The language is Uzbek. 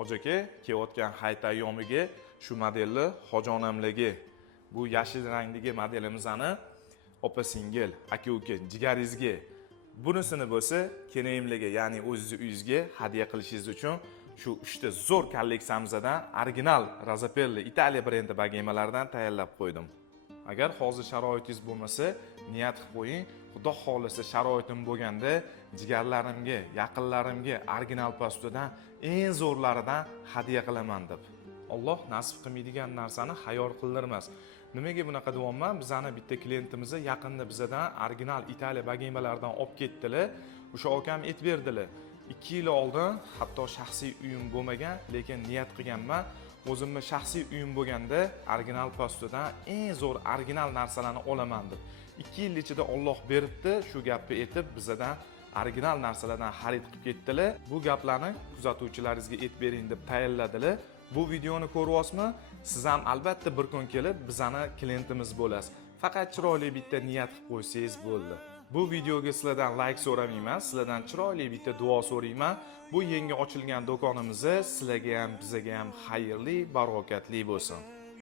hoji aka kelayotgan hayit ayyomiga shu modelni hojonamligi bu yashil rangdagi modelimizni opa singil aka uka jigaringizga bunisini bo'lsa kenayimlarga ya'ni o'zingiz uyingizga hadya qilishingiz uchun shu 3 ta zo'r kolleksiyamizdan original Razapelli Italiya brendi bagimalaridan tayyorlab qo'ydim. Agar hozir sharoitingiz bo'lmasa, niyat qilib qo'ying, Xudo xolisa sharoitim bo'lganda jigarlarimga, yaqinlarimga original pastudan eng zo'rlaridan hadya qilaman deb. Alloh nasib qilmaydigan narsani xayor qildirmas. Nimaga bunaqa deyapman? Bizani bitta klientimiz yaqinda bizadan original Italiya bagimalaridan olib ketdilar. O'sha akam aytib berdilar. 2 yil oldin hatto shaxsiy uyim bo'lmagan, lekin niyat qilganman. O'zimning shaxsiy uyim bo'lganda original pastudan eng zo'r original narsalarni olaman deb. 2 yil ichida Alloh beribdi, shu gapni aytib bizadan original narsalardan xarid qilib ketdilar. Bu gaplarni kuzatuvchilaringizga aytib bering deb tayyorladilar. Bu videoni ko'ryapsizmi? Siz ham albatta bir kun kelib bizani klientimiz bo'lasiz. Faqat chiroyli bitta niyat qilib qo'ysangiz bo'ldi. Bu videoga sizlardan like so'ramayman, sizlardan chiroyli bitta duo so'rayman. Bu yangi ochilgan do'konimiz sizlarga ham, bizga ham xayrli, barokatli bo'lsin.